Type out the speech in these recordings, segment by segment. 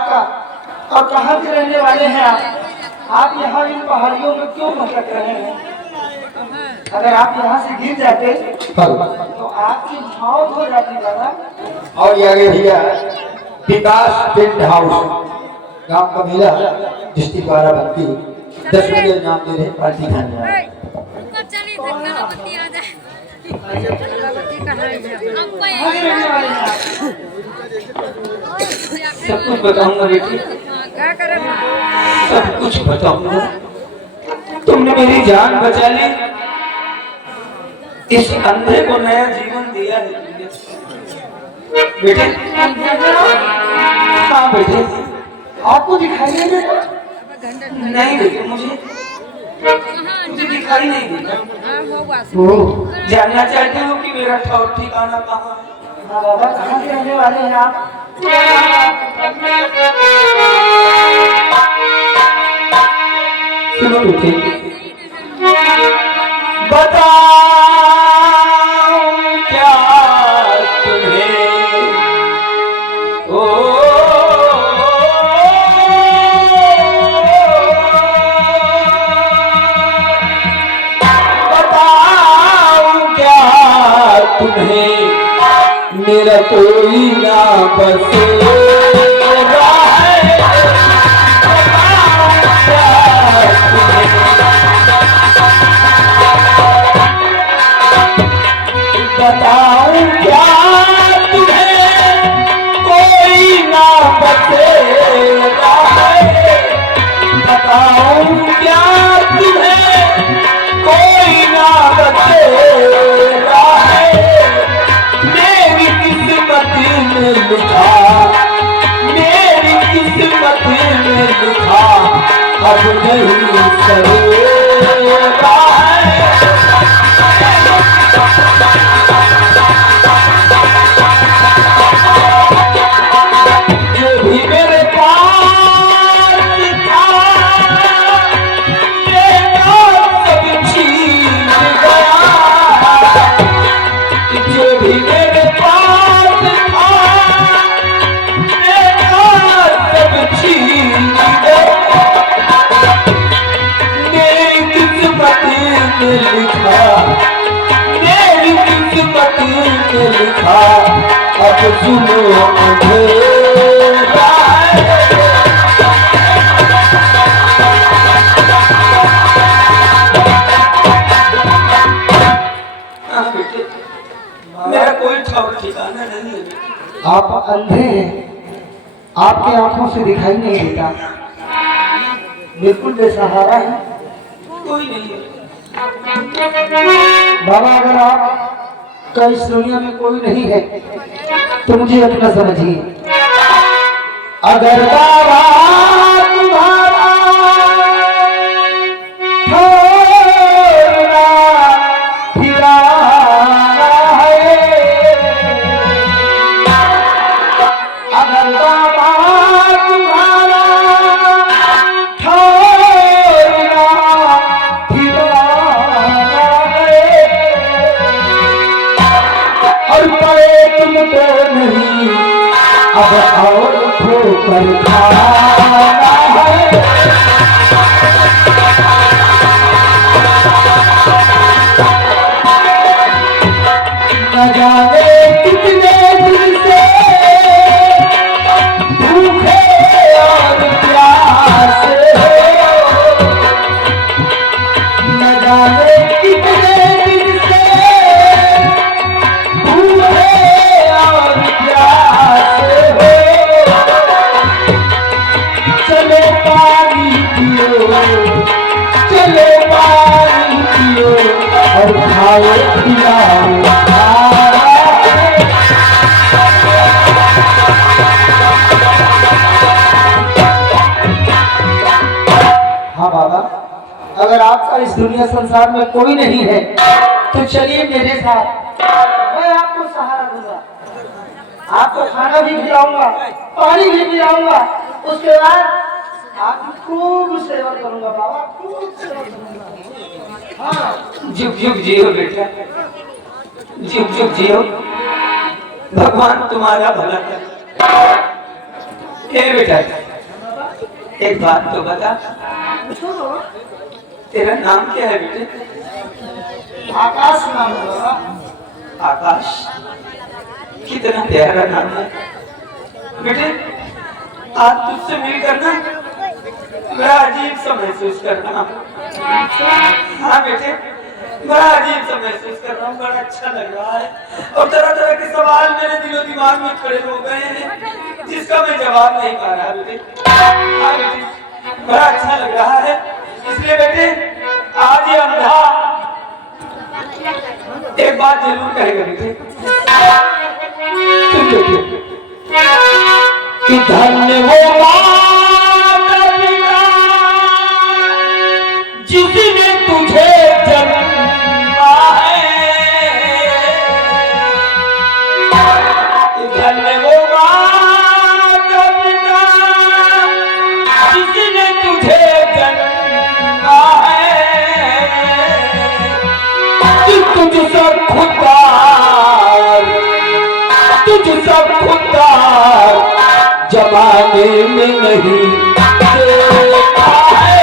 आपका? और कहाँ के रहने वाले हैं आप यहाँ इन पहाड़ियों में क्यों भटक रहे हैं? अगर आप यहाँ से गिर जाते तो आपकी मौत हो जाती दादा। और ये आगे भैया विकास टेंट हाउस गांव का मेला डिस्ट्रिक्ट बाराबंकी 10 बजे नाम दे रहे पार्टी खाने सब कुछ बताऊंगा बेटी, सब कुछ बताऊंगा। तुमने मेरी जान बचा ली, इस अंधे को नया जीवन दिया है तुमने। बेटे, हाँ बेटे, आपको दिखाई नहीं देता? नहीं बेटे, मुझे दिखाई नहीं देता। जानना चाहते हो कि मेरा ठौर ठिकाना कहाँ है? हाँ बाबा, कहाँ से रहने वाले हैं आप? सुनो बेटे, बताओ क्या तुम्हें, ओ बताओ क्या तुम्हें मेरा कोई ना बसेगा है। बताऊं क्या तुम्हें कोई ना बचेगा है। बताऊं क्या तुम्हें कोई ना बचेगा है। मेरी किस्मत में लिखा, मेरी किस्मत में लिखा अब नहीं सरेगा है। जो भी मेरे पास था मेरा सब छीन गया। जो भी मेरे पास था मेरा सब छीन गया। मेरी किस्मत में लिखा, मेरी किस्मत में लिखा अब सुनो अंधेरा है। मेरा कोई ठौर ठिकाना नहीं है। आप अंधे हैं, आपके आंखों से दिखाई नहीं देता, बिल्कुल बेसहारा है, कोई नहीं है। बाबा, अगर आप का इस दुनिया में कोई नहीं है तो मुझे अपना समझिए। अगर बाबा तुम्हारा छोड़ना फिराना है, अगर बाबा तुम्हारा छोड़ना फिराना है, और पड़े तुमको नहीं अब और ठोकर खाना है। न जाने कितने दिन से भूखे और प्यासे हो, न जाने कितने दिन से और प्यासे हो। चलो पानी पियो, चलो पानी पियो और खाओ खिलाओ। हाँ बाबा, अगर आपका इस दुनिया संसार में कोई नहीं है तो चलिए मेरे साथ, मैं आपको सहारा दूंगा, आपको खाना भी खिलाऊंगा, पानी भी पिलाऊंगा, उसके बाद आपकी खूब सेवा करूंगा बाबा, खूब सेवा करूंगा। हाँ, जुग जुग जियो बेटा, जुग जुग जियो, भगवान तुम्हारा भला करे। ए बेटा, एक बात तो बता, तेरा नाम क्या है बेटे? आकाश नाम है बाबा। आकाश, कितना प्यारा नाम है बेटे। आज तुझसे मिलकर ना बड़ा अजीब सा महसूस कर रहा हूँ। हाँ बेटे, बड़ा अजीब सा महसूस कर रहा हूँ, बड़ा अच्छा लग रहा है। और तरह तरह के सवाल मेरे दिलो दिमाग में खड़े हो गए हैं, जिसका मैं जवाब नहीं पा रहा बेटे। हाँ बेटे, बड़ा अच्छा लग रहा है। इसलिए बेटे, आज ये अंधा एक बात जरूर कहेगा बेटे। सुन बेटे, कि धन्य वो माता पिता जिसने तुझे जन्मा है, कि धन्य वो माता पिता जिसने तुझे जन्मा है, कि तुझ सब खुदार, तुझ सब खुदार जमाने में नहीं देखा है।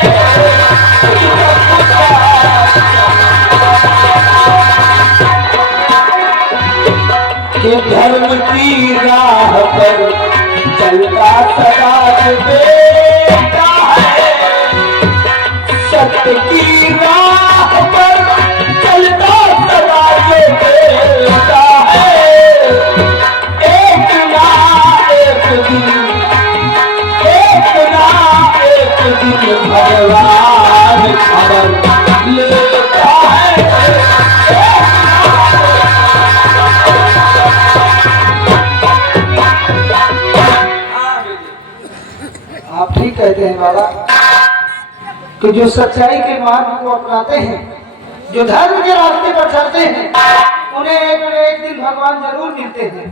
कि धर्म की राह पर चलता सदा जो बेटा है, सत्य की राह पर चलता सदा जो बेटा है, एक ना एक दिन, एक ना एक दिन भगवान खबर लेता है। आप ठीक कहते हैं बाबा कि जो सच्चाई के मार्ग को अपनाते हैं, जो धर्म के रास्ते पर चलते हैं, उन्हें एक न एक दिन भगवान जरूर मिलते हैं।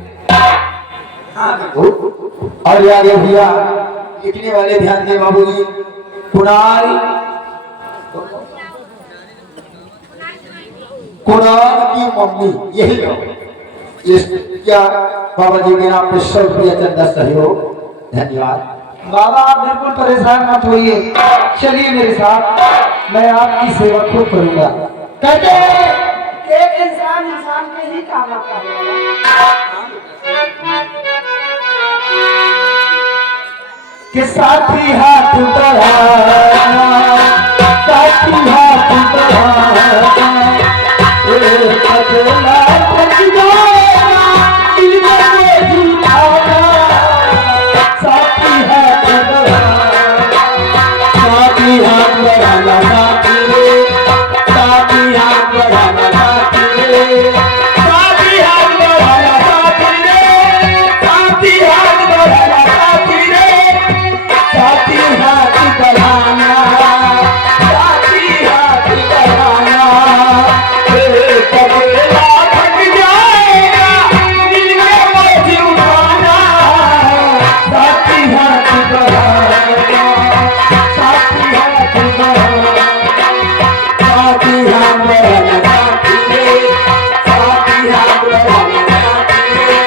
और आगे भैया लिखने वाले ध्यान दें बाबूजी। कुणाल, कुणाल की मम्मी, यही क्या बाबा जी के नाम पे 100 रुपया चंदा सहयोग, धन्यवाद। बाबा आप बिल्कुल परेशान मत होइए, चलिए मेरे साथ, मैं आपकी सेवा खूब करूंगा। कहते हैं कि एक इंसान इंसान के ही काम आता है कि साथी हाथ बढ़ाना, साथी हाथ बढ़ाना, एक अकेला थक जाएगा, दिल में झूठाना, साथी हाथ बढ़ाना, साथी हाथ बढ़ाना, साथी रे, साथी हाथ बढ़ाना, साथी रे, साथी हाथ बढ़ाना, साथी रे, साथी हाथ बढ़ाना, साथी रे, साथी हाथ बढ़ाना, साथी हाथ बढ़ाना, एक अकेला थक जाएगा, दिल में बोझ उठाना, साथी हाथ बढ़ाना, साथी हाथ बढ़ाना, साथी हाथ बढ़ाना, साथी रे, साथी हाथ बढ़ाना, साथी रे,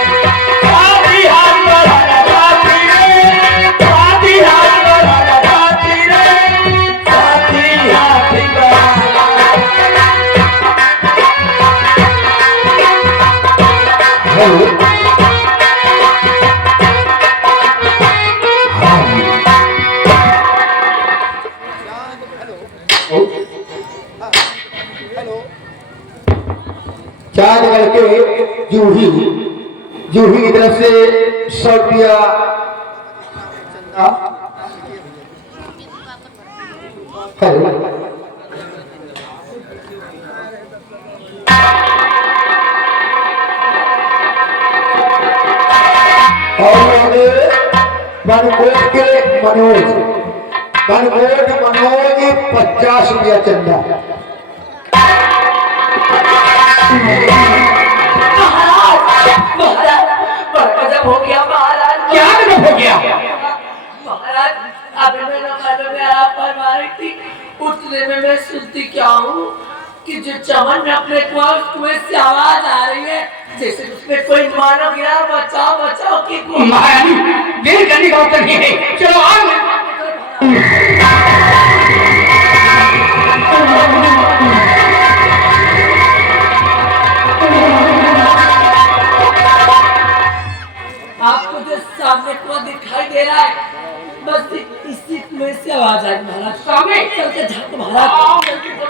साथी हाथ बढ़ाना, साथी रे, साथी हाथ बढ़ाना, साथी रे, साथी हाथ बढ़ाना। हेलो, चार्ज करके जूही, जूही की तरफ से 100 रुपया हेलो, और बनकोट के मनोज, बनकोट मनोज 50 रुपया चंदा। हो गया महाराज, क्या गजब हो गया? महाराज अभी मेरा मन में आप फरमा रही थी, उतने में मैं सुनती क्या हूँ कि जो चमन में अपने कुएं से आवाज आ रही है जैसे उसमें कोई मानव गिरा बचाओ बचाओ की महारानी देर करने का उत्तर नहीं है, चलो आओ। आपको जो सामने कुआं दिखाई दे रहा है बस इसी कुएं से आवाज आई महाराज। सामने चल के झाँक महाराज, चल के झाँक।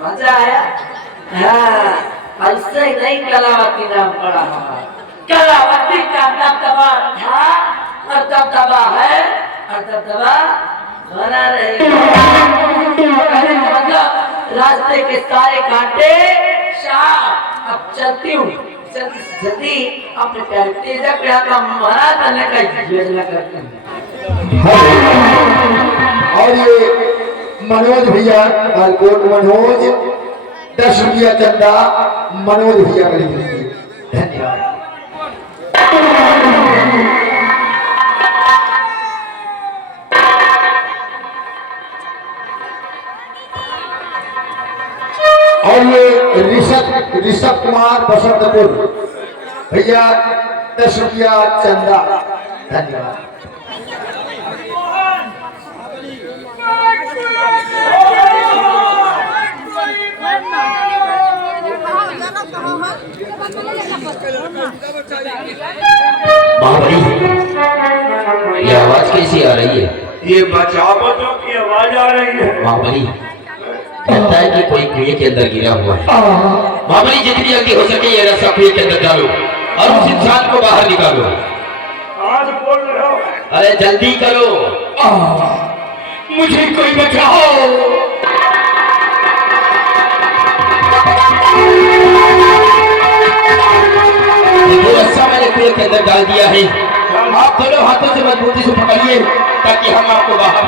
मजा आया? हाँ, ऐसे ही नहीं कलावती नाम पड़ा हमारा। कलावती का दबदबा था और दबदबा है और दबदबा बना रहेगा। मतलब रास्ते के सारे कांटे साफ। अब चलती हूँ, जल्दी अपने प्यारे तेजा प्यार का मरा करने का योजना करते हैं। और ये मनोज भैया मालकोट मनोज 10 रुपया चंदा मनोज भैया करी धन्यवाद। और ये ऋषभ कुमार बसंतपुर भैया 10 रुपया चंदा धन्यवाद। महाबली, ये आवाज कैसी आ रही है? ये बचाओ बचाओ की आवाज आ रही है। महाबली, लगता है कि कोई कुएं के अंदर गिरा हुआ है। महाबली, जितनी जल्दी हो सके ये रस्सा कुएं के अंदर डालो और उस इंसान को बाहर निकालो। आज बोल रहे हो? अरे जल्दी करो। मुझे कोई बचाओ। देखो रस्सा मैंने कुएं के अंदर डाल दिया है, आप दोनों हाथों से मजबूती से पकड़िए ताकि हम आपको बाहर।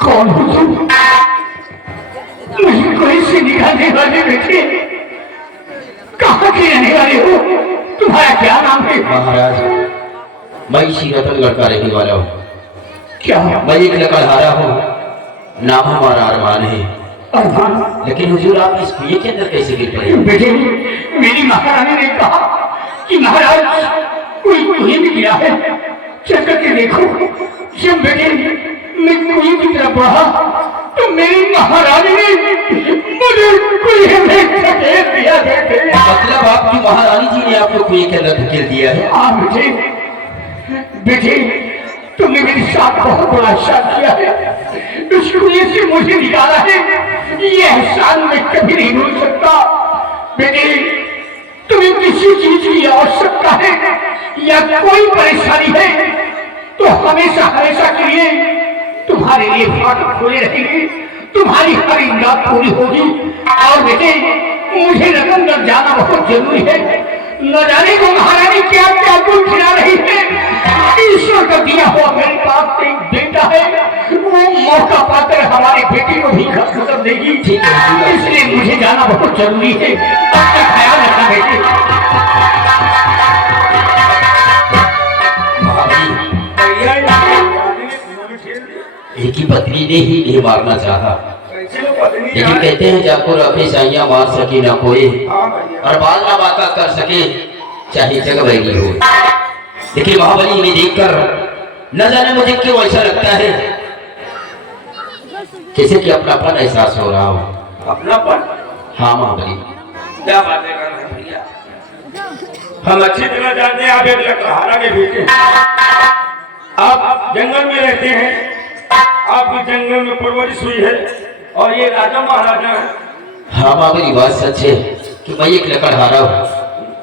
कौन हो तुम? मुझे कोई से निकालने वाले बेटे, कहाँ के रहने वाले हो? तुम्हारा क्या नाम है? महाराज, मैं इसी रतनगढ़ का रहने वाला हूँ। क्या मैं एक लकड़हारा हूँ, नाम हमारा अरमान है। अरमान? लेकिन हुजूर आप इस कुएं के अंदर कैसे गिर पड़े? बेटे, मेरी महारानी ने कहा कि महाराज कोई कुएं में गिरा है, चल करके देखो। जब बेटे मैं कुएं की तरफ बढ़ा तो मेरी महारानी ने मुझे कुएं में धकेल दिया। बेटे, मतलब आपकी महारानी जी ने आपको कुएं के अंदर धकेल दिया है? हाँ बेटे, बेटे तुमने मेरे साथ बहुत बड़ा एहसान किया है, उस कुएं से मुझे निकाला है, ये एहसान मैं कभी नहीं भूल सकता। बेटे, तुम्हें किसी चीज की आवश्यकता है या कोई परेशानी है तो हमेशा हमेशा के लिए तुम्हारे लिए फाटक खुले रहेंगे, तुम्हारी हर इमदाद पूरी होगी। और बेटे, मुझे रतनगढ़ जाना बहुत जरूरी है, न जाने को महारानी क्या क्या गुण खिला रही है। ईश्वर का दिया हुआ मेरे पास एक बेटा है, वो मौका पाकर हमारे बेटे को भी खत्म कर देगी। इसलिए मुझे जाना बहुत जरूरी है, अपना ख्याल रखना बेटे। एक ही पत्नी ने ही नहीं मारना चाहा, लेकिन कहते हैं जाको रखे साइया मार सके ना कोई, और बाल ना बाका कर सके चाहे जग बैरी हो। लेकिन महाबली इन्हें देखकर न जाने मुझे क्यों ऐसा लगता है जैसे कि अपनापन एहसास हो रहा हो। अपनापन? हाँ महाबली। क्या बातें कर रहे हैं भैया? हम अच्छी तरह जानते हैं आप एक लकड़हारा के बेटे हैं। आप जंगल में रहते हैं, आपकी जंगल में परवरिश हुई है और ये राजा महाराजा है। हाँ महाबली, बात सच है कि मैं एक लकड़हारा हूँ,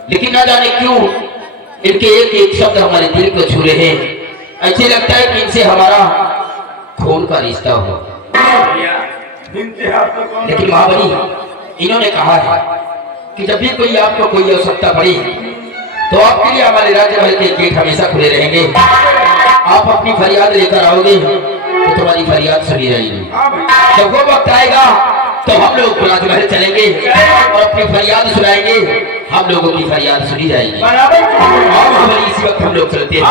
लेकिन न जाने क्यों इनके एक एक शब्द हमारे दिल को छू रहे हैं। ऐसे लगता है कि इनसे हमारा खून का रिश्ता हो। इनसे आप तो कौन? लेकिन महाबली, इन्होंने कहा है कि जब भी कोई आपको कोई आवश्यकता पड़ी तो आपके लिए हमारे राज्य भर के गेट हमेशा खुले रहेंगे। आप अपनी फरियाद लेकर आओगे तो तुम्हारी फरियाद सुनी रहेगी। जब वो वक्त आएगा तो हम लोग राजमहल चलेंगे और अपनी फरियाद सुनाएंगे, हम लोगों की फरियाद सुनी जाएगी। और हमारी इसी वक्त हम लोग चलते हैं।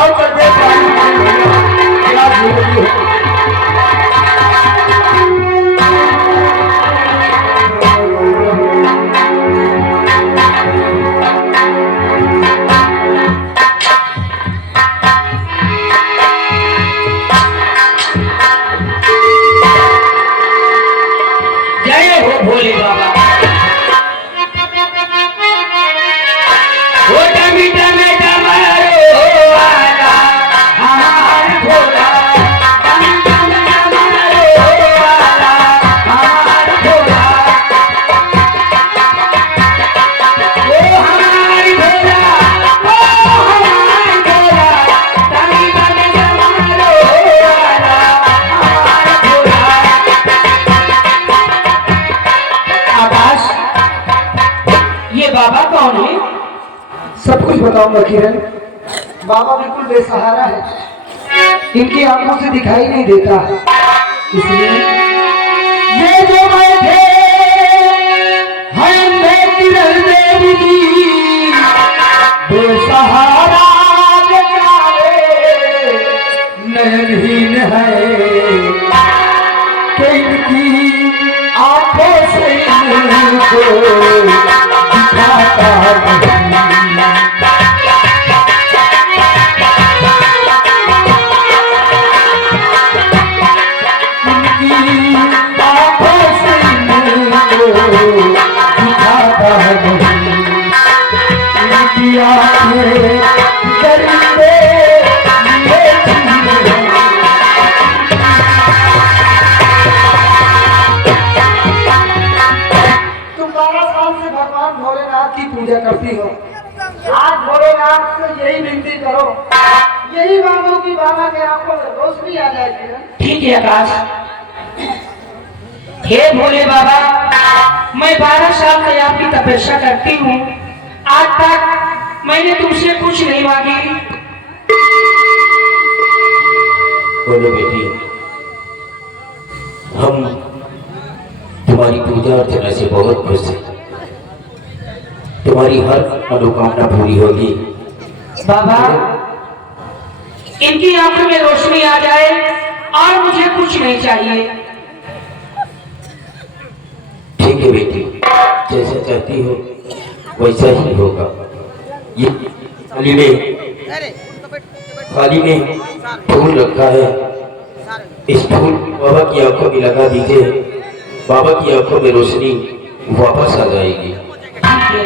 जय हो भोले बाबा। ओ डमी डमे डमरो वाला हमार भोला, डमी डमे डमरो वाला हमार भोला, ओ हमार भोला, ओ हमार भोला, डमी डमे डमरो वाला हमार भोला। आकाश, ये बाबा कौन है? सब कुछ बताऊंगा किरण। बाबा बिल्कुल बेसहारा है, इनकी आंखों से दिखाई नहीं देता, इसलिए ये जो बैठे हैं किरण देवी जी, बेसहारा बेचारे नयनहीन है कि इनकी आंखों से इनको दिखाता नहीं। तुम 12 साल से भगवान भोलेनाथ की पूजा करती हो, आज भोलेनाथ से यही विनती करो, यही मांगो कि बाबा के आंखों में रोशनी आ जाएगी। ठीक है आकाश। हे भोले बाबा, मैं 12 साल से आपकी तपस्या करती हूँ, आज तक मैंने तुमसे कुछ नहीं मांगी। बोलो बेटी, हम तुम्हारी पूजा अर्चना से बहुत खुश हैं। तुम्हारी हर मनोकामना पूरी होगी। बाबा, इनकी आंखों में रोशनी आ जाए और मुझे कुछ नहीं चाहिए। ठीक है बेटी, जैसा चाहती हो वैसा ही होगा। ये थाली में फूल रखा है, इस फूल बाबा की आंखों में लगा दीजिए, बाबा की आंखों में रोशनी वापस आ जाएगी। ठीक है।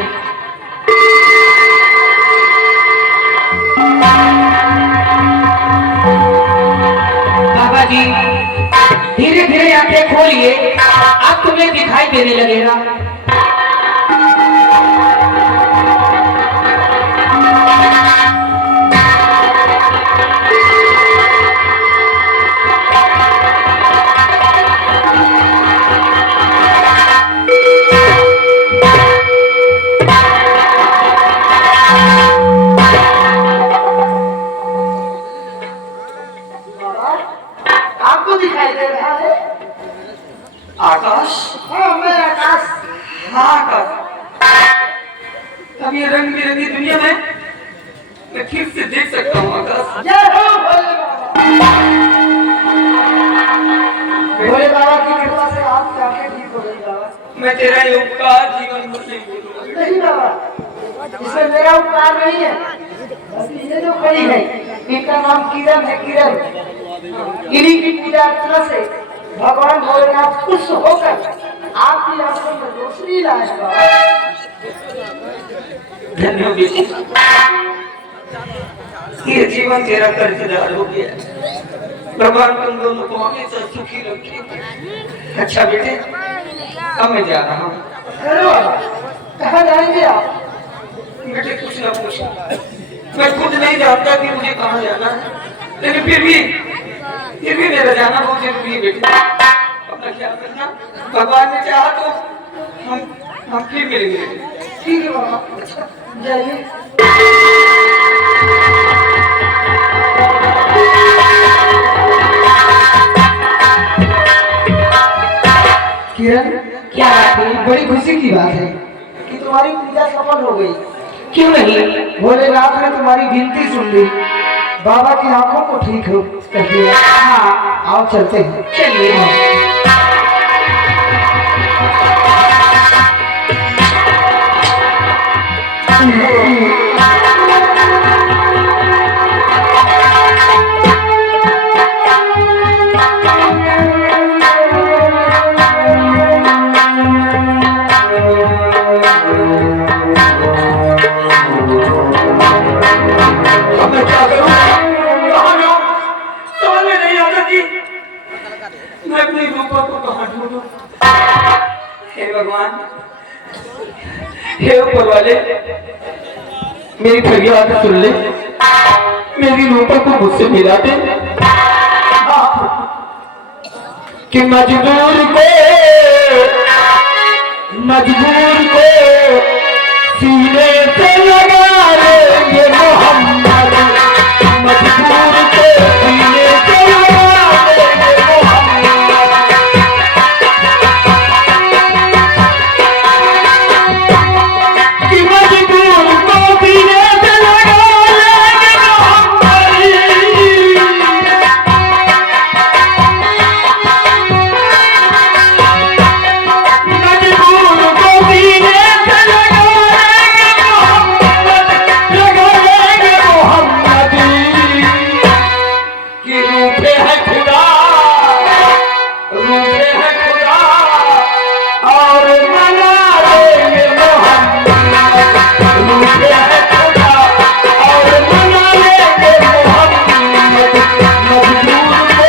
बाबा जी, धीरे धीरे आंखें खोलिए, अब तुम्हें दिखाई देने लगेगा। आपको दिखाई दे रहा है? आकाश? हाँ, मैं आकाश। हाँ आकाश। अब ये रंग बिरंगी दुनिया में मैं ठीक से देख सकता हूँ आकाश। जय हो भोले बाबा। भोले बाबा की कृपा से आपकी आंखें ठीक हो गई बाबा। मैं तेरा ये उपकार जीवन भर नहीं भूलूंगा। नहीं बाबा, इसमें मेरा उपकार नहीं है, बस ये जो खड़ी है इनका नाम किरण है, किरण। इन्हीं की पूजा अर्चना से भगवान भोलेनाथ खुश होकर आपकी आंखों में रोशनी लाए बाबा। धन्य बेटी, ये जीवन तेरा कर्जदार हो गया। भगवान तुम दोनों को हमेशा सुखी रखे। अच्छा बेटे, अब मैं जा रहा हूँ। अरे बाबा, कहाँ जाएंगे आप? बेटे कुछ ना पूछ, मैं खुद नहीं जानता कि मुझे कहाँ जाना है, लेकिन फिर भी मेरा जाना बहुत जरूरी है बेटे। अपना ख्याल रखना, भगवान ने चाहा तो हम हम फिर मिलेंगे। ठीक है बाबा, जाइए। किरण, क्या बात है? बड़ी खुशी की बात है कि तुम्हारी पूजा सफल हो गई। क्यों नहीं? भोलेनाथ ने तुम्हारी गिनती सुन ली, बाबा की आंखों को ठीक हो कर दिया। हाँ, आओ चलते हैं। चलिए। अब मैं क्या करूं? कहाँ जाऊं? समझ में नहीं आता जी। मैं अपनी रूपा को कहाँ ढूंढूं? हे भगवान, हे ऊपर वाले, मेरी फरियाद सुन ले, मेरी रूपा को मुझसे मिला दे। कि मजबूर को सीने से लगा लेंगे मोहम्मद, मजबूर को सीने से लगा लेंगे मोहम्मद। कि मजबूर को सीने से लगा लेंगे मोहम्मद। मजबूर को सीने से लगा लेंगे मोहम्मद, कि रूठे है खुदा, रूठे है खुदा, और मना लेंगे मोहम्मद। रूठे है खुदा और मना लेंगे मोहम्मद, मजबूर को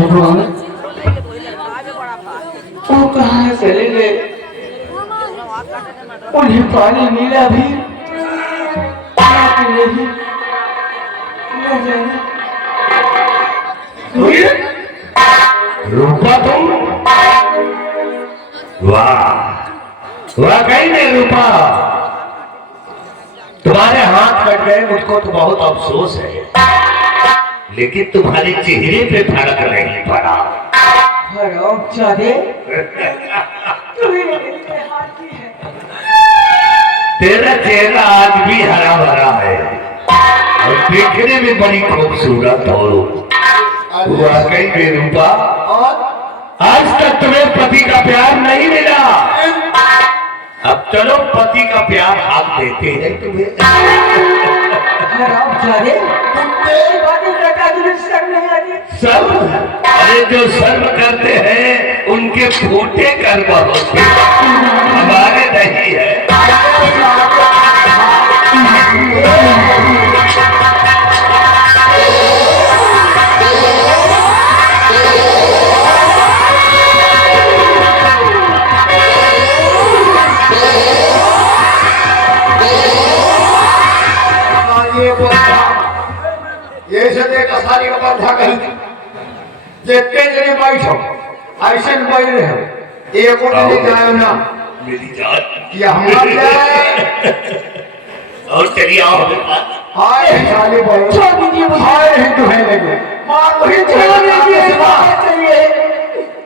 भगवान, वो कहाँ चले गए? उन्हें पानी मिला भी नहीं, न जाने। रूपा तुम? वाह, वाकई में रूपा, तुम्हारे हाथ कट गए मुझको तो बहुत अफसोस है, लेकिन तुम्हारे चेहरे पे फर्क नहीं पड़ा। तेरा चेहरा आज भी हरा भरा है और देखने में बड़ी खूबसूरत हो। वाकई में रूपा, आज तक तुम्हें पति का प्यार नहीं मिला, अब चलो पति का प्यार हाथ देते हैं तुम्हें। सब, अरे जो शर्म करते हैं उनके फूटे कर्म होते हैं, हमारे नहीं है। ये से देख सारी बंधा कही जितने जने बैठो ऐसे बैठ रहे हो, एक और नहीं जाए ना मेरी जान कि हमारे और चलिए आओ हमें पास। हाय साले बैठ हाय हिंदू है लगे मार वही चलिए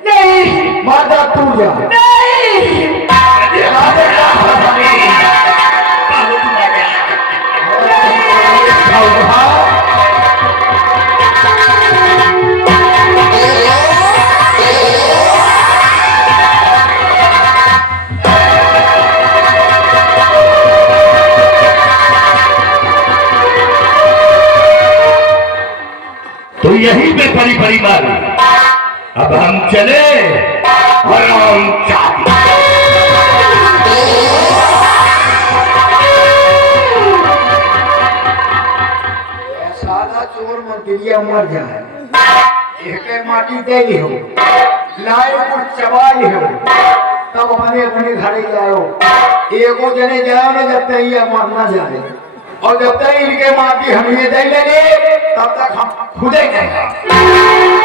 नहीं माता पूजा तो यही में परी परी मारी, अब हम चले और हम चाहते सादा चोर मंत्रिया मर जाए एक माटी दे हो लाए कुछ चबाई हो तब अपने अपने घर ही आयो। एगो जने जाओ ना जब तक ये मरना जाए और जब तक इनके माँ की हम ये दे लगे तब तक हम खुदे नहीं।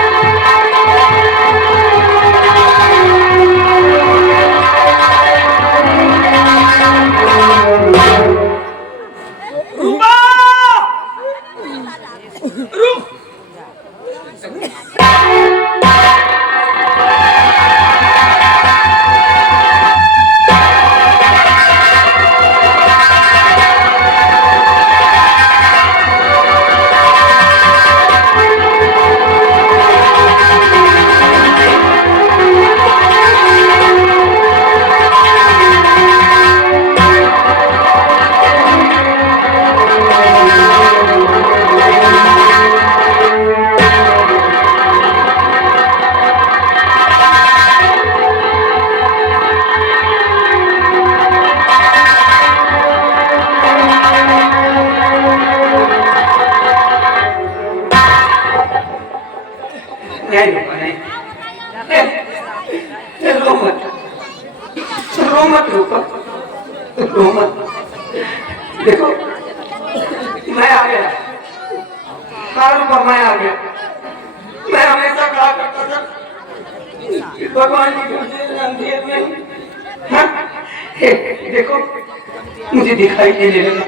देखो मैं आ गया, कारण पर मैं आ गया। मैं हमेशा कहा करता था भगवान की कृपा अंधेर में, हाँ? देखो मुझे दिखाई देने लगा।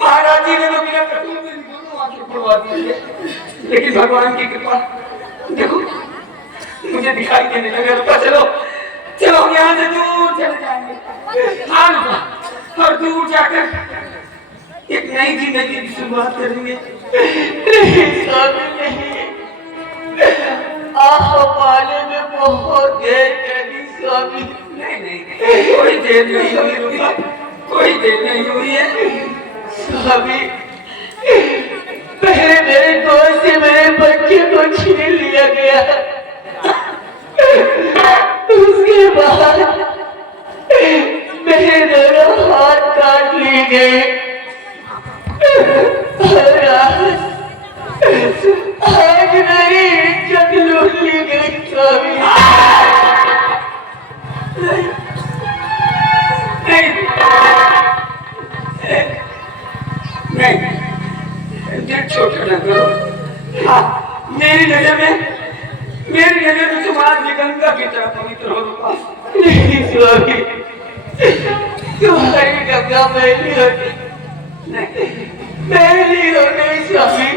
महाराज जी ने तो बिना कसूर के दोनों आंखें खुलवा दी है, लेकिन भगवान की कृपा देखो मुझे दिखाई देने लगा। रुका, चलो चलो हम यहाँ से दूर चले जाएंगे। हाँ, और दूर जाकर एक नई जिंदगी की शुरुआत करेंगे। पाले में बहुत देर करी स्वामी। नहीं नहीं, कोई देर नहीं हुई, कोई देर नहीं हुई है स्वामी। पहले मेरे दोस्त से मेरे बच्चे को छीन लिया गया, उसके बाद मेरे दोनों हाथ काट लिए गए। आज मेरी इज्जत लूट ली गई स्वामी। नहीं, दिल छोटा न करो। हाँ, मेरी नजर में तुम्हारा निगंगा की तरह पवित्र हो। नहीं स्वामी, तुम्हारी गंगा मैली होगी, मैली हो गई स्वामी।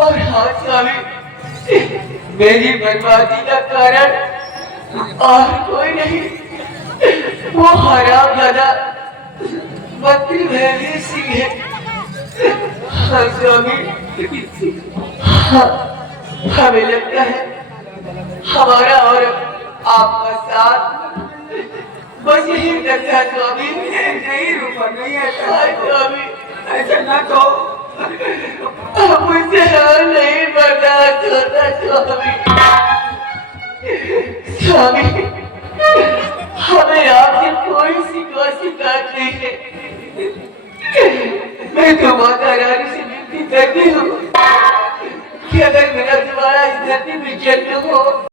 और हाँ स्वामी, मेरी बर्बादी का कारण और कोई नहीं, वो हराम दादा बकरी भैली सिंह है। हाँ स्वामी, हाँ, हमें लगता है हमारा और आपका साथ बस यही करता है स्वामी। नहीं रूपा, नहीं ऐसा हाँ स्वामी, ऐसा ना कहो। मुझसे और नहीं बर्दाश्त होता स्वामी। स्वामी, हमें आपसे कोई शिकायत नहीं है। मैं तो माता रानी से विनती करती हूँ कि अगर मेरा दोबारा इस धरती में जन्म हो